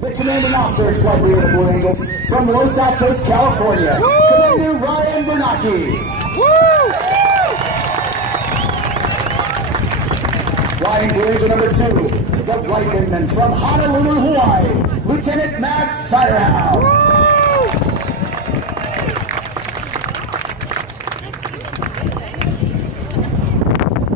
The commanding officer and flight leader of the Blue Angels from Los Altos, California, Commander Ryan Bernacki. Flying Blue Angel number 2, the right wingman from Honolulu, Hawaii, Lieutenant Matt Siderhow.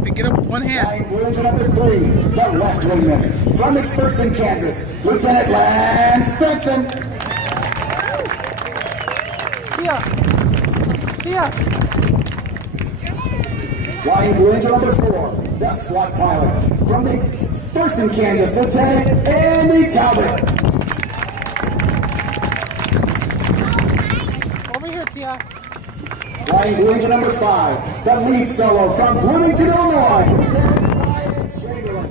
Pick it up with one hand. Flying Blue Angel number 3, the left wingman from McPherson, Kansas, Lieutenant Lance Benson. Here. Flying Blue Angel number 4, the SWAT pilot from McPherson, Kansas, Lieutenant Andy Talbot. Over here, Tia. Flying Blue Angel number 5, the lead solo from Bloomington, Illinois, Lieutenant Ryan Chamberlain.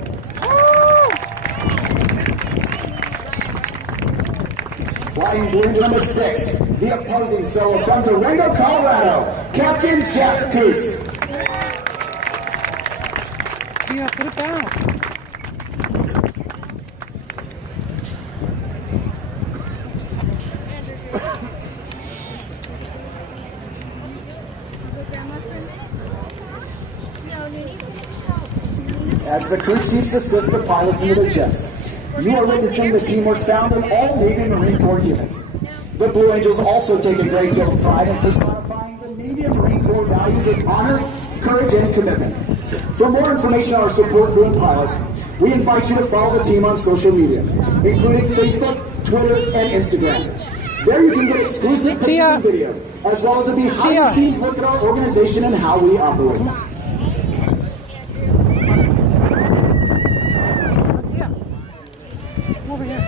Flying Blue Angel number 6, the opposing solo from Durango, Colorado, Captain Jeff Goose. Tia, put it down. As the crew chiefs assist the pilots into their jets, you are witnessing the teamwork found in all Navy and Marine Corps units. The Blue Angels also take a great deal of pride in personifying the Navy and Marine Corps values of honor, courage, and commitment. For more information on our support crew and pilots, we invite you to follow the team on social media, including Facebook, Twitter, and Instagram. There you can get exclusive pictures and video, as well as a behind-the-scenes look at our organization and how we operate. Over here.